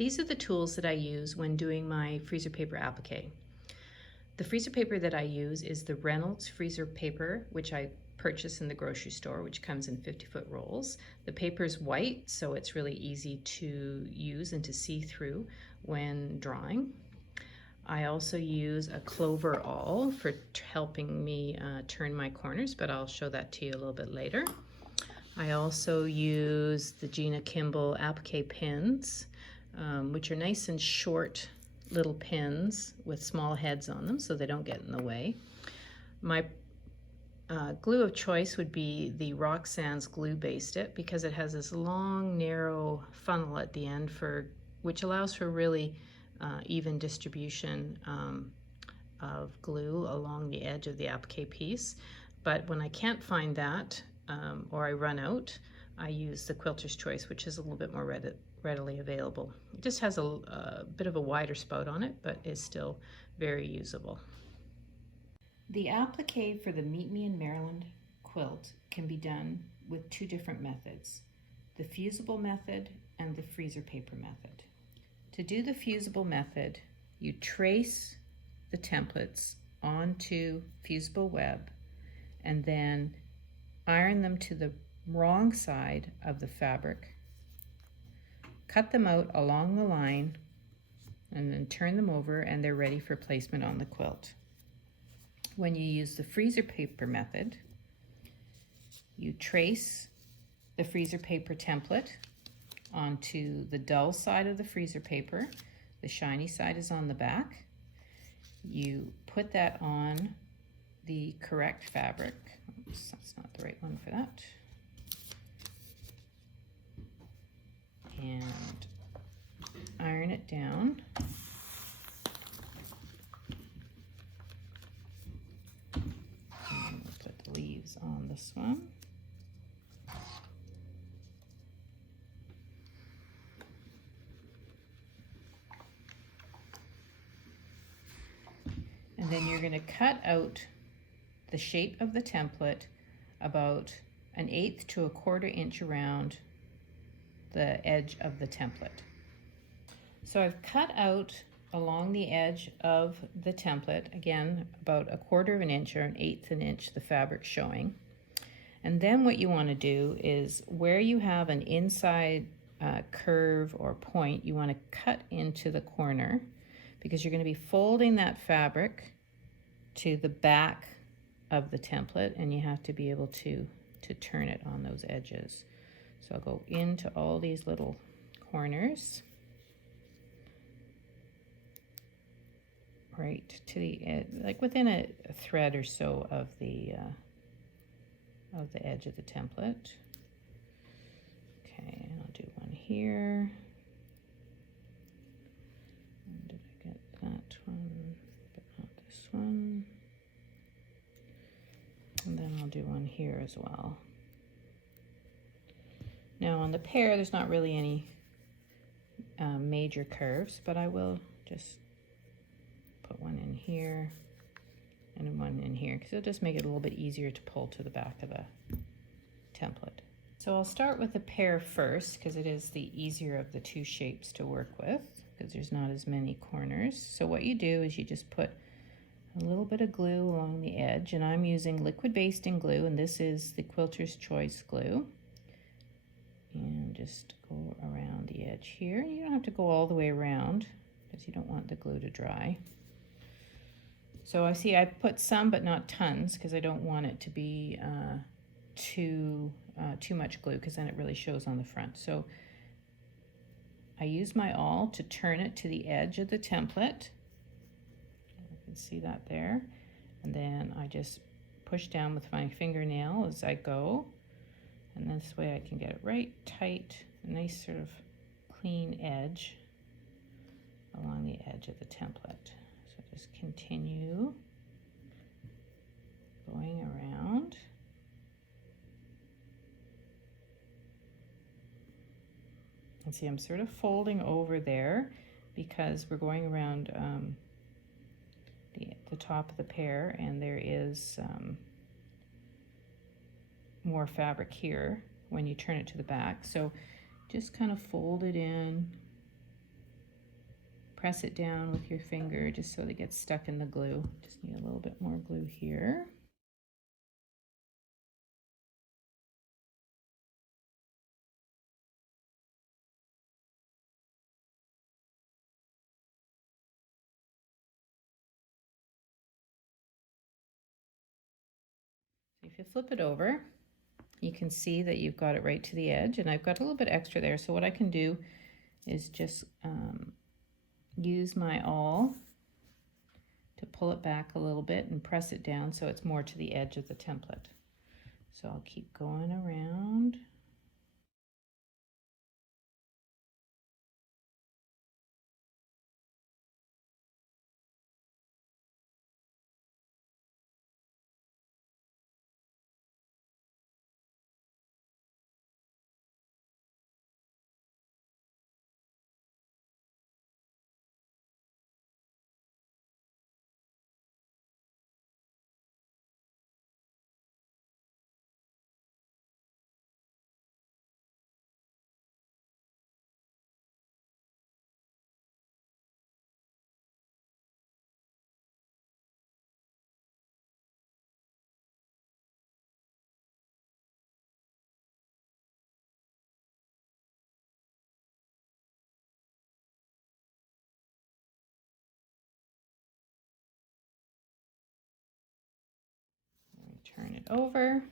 These are the tools that I use when doing my freezer paper applique. The freezer paper that I use is the Reynolds freezer paper, which I purchase in the grocery store, which comes in 50-foot rolls. The paper is white, so it's really easy to use and to see through when drawing. I also use a clover awl for helping me turn my corners, but I'll show that to you a little bit later. I also use the Gina Kimball applique pins, which are nice and short little pins with small heads on them so they don't get in the way. My glue of choice would be the Roxanne's Glue Based It, because it has this long narrow funnel at the end which allows for really even distribution of glue along the edge of the applique piece. But when I can't find that or I run out, I use the Quilter's Choice, which is a little bit more readily available. It just has a bit of a wider spout on it, but is still very usable. The applique for the Meet Me in Maryland quilt can be done with two different methods, the Fusible Method and the freezer paper method. To do the Fusible Method, you trace the templates onto fusible web and then iron them to the wrong side of the fabric, cut them out along the line, and then turn them over, and they're ready for placement on the quilt. When you use the freezer paper method, you trace the freezer paper template onto the dull side of the freezer paper. The shiny side is on the back. You put that on the correct fabric. Oops, that's not the right one for that. And iron it down. And we'll put the leaves on this one. And then you're going to cut out the shape of the template about 1/8 to 1/4 inch around the edge of the template. So I've cut out along the edge of the template, again, about 1/4 inch or 1/8 inch, the fabric showing. And then what you want to do is where you have an inside curve or point, you want to cut into the corner, because you're going to be folding that fabric to the back of the template, and you have to be able to turn it on those edges. So I'll go into all these little corners, right to the edge, like within a thread or so of the edge of the template. Okay, I'll do one here. And did I get that one? But not this one. And then I'll do one here as well. Now on the pear, there's not really any major curves, but I will just put one in here and one in here, because it'll just make it a little bit easier to pull to the back of the template. So I'll start with the pear first, because it is the easier of the two shapes to work with, because there's not as many corners. So what you do is you just put a little bit of glue along the edge, and I'm using liquid basting glue, and this is the Quilter's Choice glue. And just go around the edge here. You don't have to go all the way around, because you don't want the glue to dry. So I see I've put some but not tons, because I don't want it to be too much glue, because then it really shows on the front. So I use my awl to turn it to the edge of the template. You can see that there. And then I just push down with my fingernail as I go. And this way I can get it right tight, a nice sort of clean edge along the edge of the template. So just continue going around. And see, I'm sort of folding over there because we're going around the top of the pear, and there is more fabric here when you turn it to the back. So just kind of fold it in press it down with your finger just so that it gets stuck in the glue. Just need a little bit more glue here. If you flip it over, you can see that you've got it right to the edge, and I've got a little bit extra there. So what I can do is just use my awl to pull it back a little bit and press it down so it's more to the edge of the template. So I'll keep going around. Turn it over,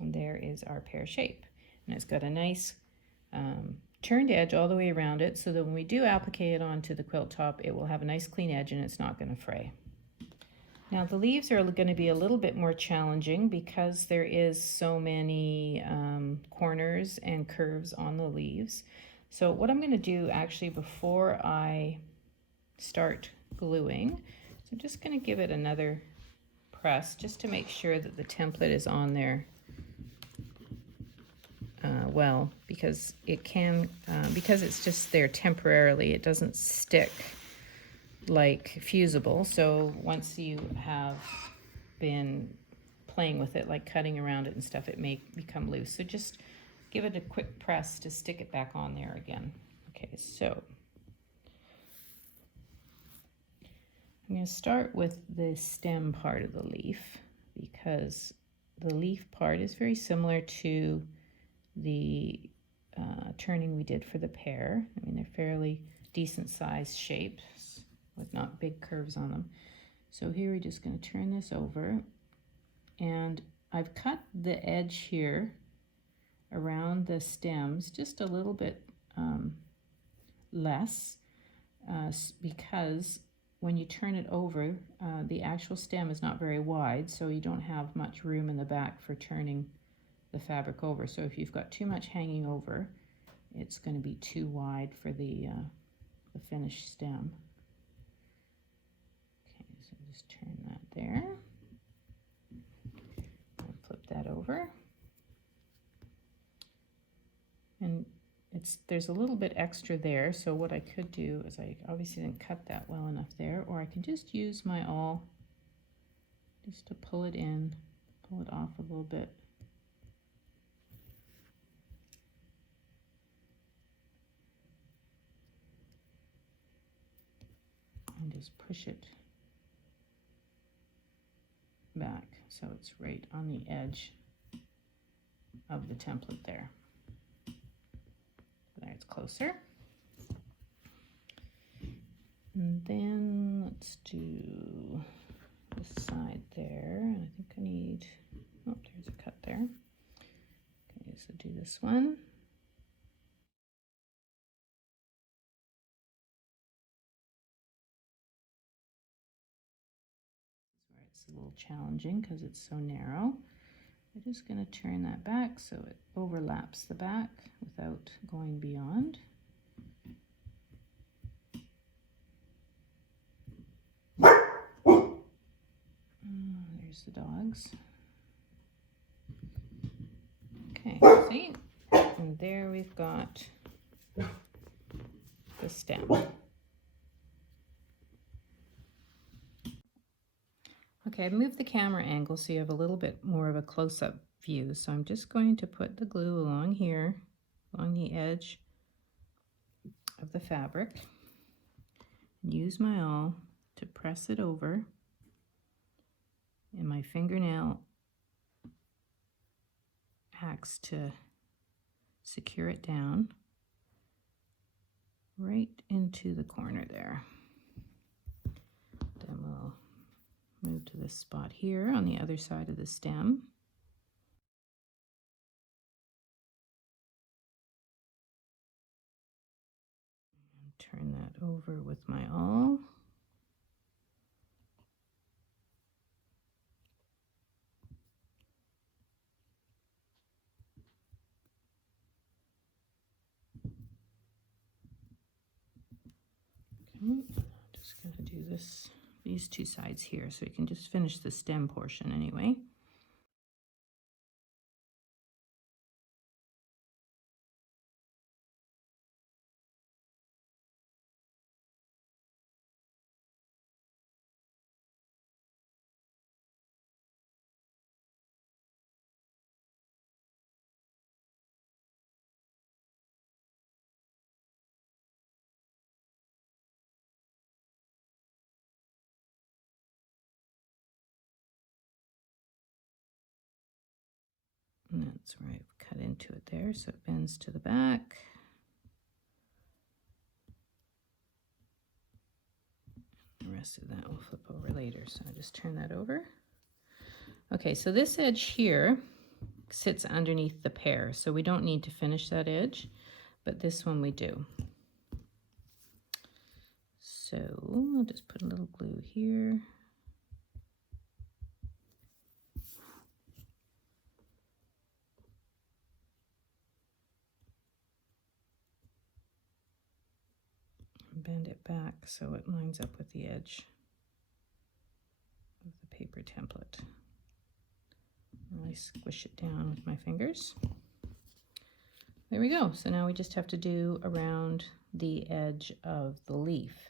and there is our pear shape. And it's got a nice turned edge all the way around it, so that when we do applique it onto the quilt top, it will have a nice clean edge and it's not going to fray. Now the leaves are going to be a little bit more challenging because there is so many corners and curves on the leaves. So what I'm going to do actually before I start gluing, so I'm just going to give it another press just to make sure that the template is on there well, because it can, because it's just there temporarily, it doesn't stick like Fusible. So once you have been playing with it, like cutting around it and stuff, it may become loose. So just give it a quick press to stick it back on there again. Okay, so I'm going to start with the stem part of the leaf, because the leaf part is very similar to the turning we did for the pear. I mean, they're fairly decent sized shapes with not big curves on them. So here we're just going to turn this over, and I've cut the edge here around the stems just a little bit less because when you turn it over, the actual stem is not very wide, so you don't have much room in the back for turning the fabric over. So if you've got too much hanging over, it's going to be too wide for the finished stem. Okay, so just turn that there. And flip that over. And there's a little bit extra there, so what I could do is, I obviously didn't cut that well enough there, or I can just use my awl just to pull it in, pull it off a little bit. And just push it back so it's right on the edge of the template there. There, it's closer. And then let's do this side there. And I think I need, oh, there's a cut there. Okay, so do this one. It's a little challenging because it's so narrow. I'm just going to turn that back so it overlaps the back without going beyond. There's the dogs. Okay, see? And there we've got the stem. Okay, I've moved the camera angle so you have a little bit more of a close-up view. So I'm just going to put the glue along here, along the edge of the fabric and use my awl to press it over, and my fingernail acts to secure it down right into the corner there. Then we'll move to this spot here on the other side of the stem. Turn that over with my awl. Okay, I'm just going to do these two sides here so we can just finish the stem portion anyway. And that's where I've cut into it there, so it bends to the back. The rest of that will flip over later, so I just turn that over. Okay, so this edge here sits underneath the pear, so we don't need to finish that edge, but this one we do. So I'll just put a little glue here. Bend it back so it lines up with the edge of the paper template. I squish it down with my fingers. There we go. So now we just have to do around the edge of the leaf.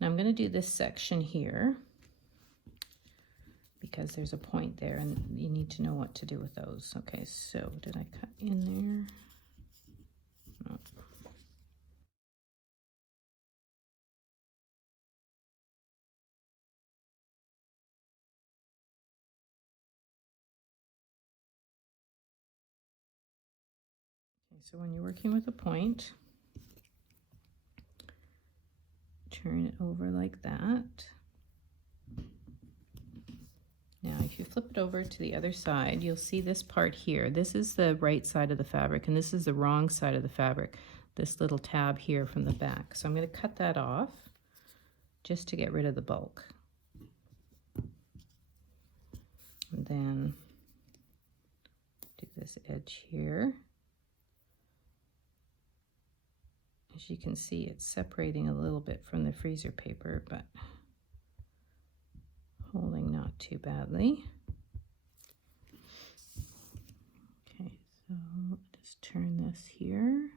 Now I'm going to do this section here because there's a point there and you need to know what to do with those. Okay, so did I cut in there? No. Okay, so when you're working with a point, turn it over like that. Now, if you flip it over to the other side, you'll see this part here. This is the right side of the fabric, and this is the wrong side of the fabric, this little tab here from the back. So I'm going to cut that off just to get rid of the bulk. And then do this edge here. As you can see, it's separating a little bit from the freezer paper, but holding not too badly. Okay, so just turn this here.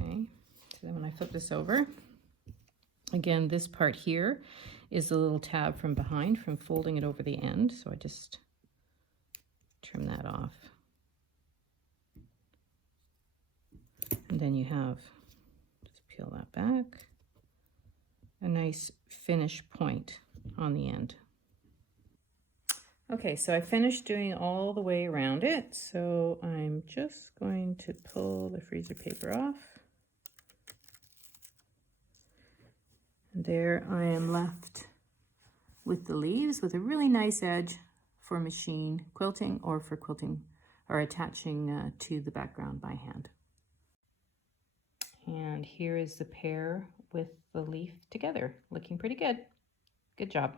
Okay, so then when I flip this over, again, this part here is the little tab from behind from folding it over the end. So I just trim that off. And then you have, just peel that back, a nice finish point on the end. Okay, so I finished doing all the way around it. So I'm just going to pull the freezer paper off. And there I am left with the leaves with a really nice edge for machine quilting or for quilting or attaching to the background by hand. And here is the pear with the leaf together, looking pretty good. Good job.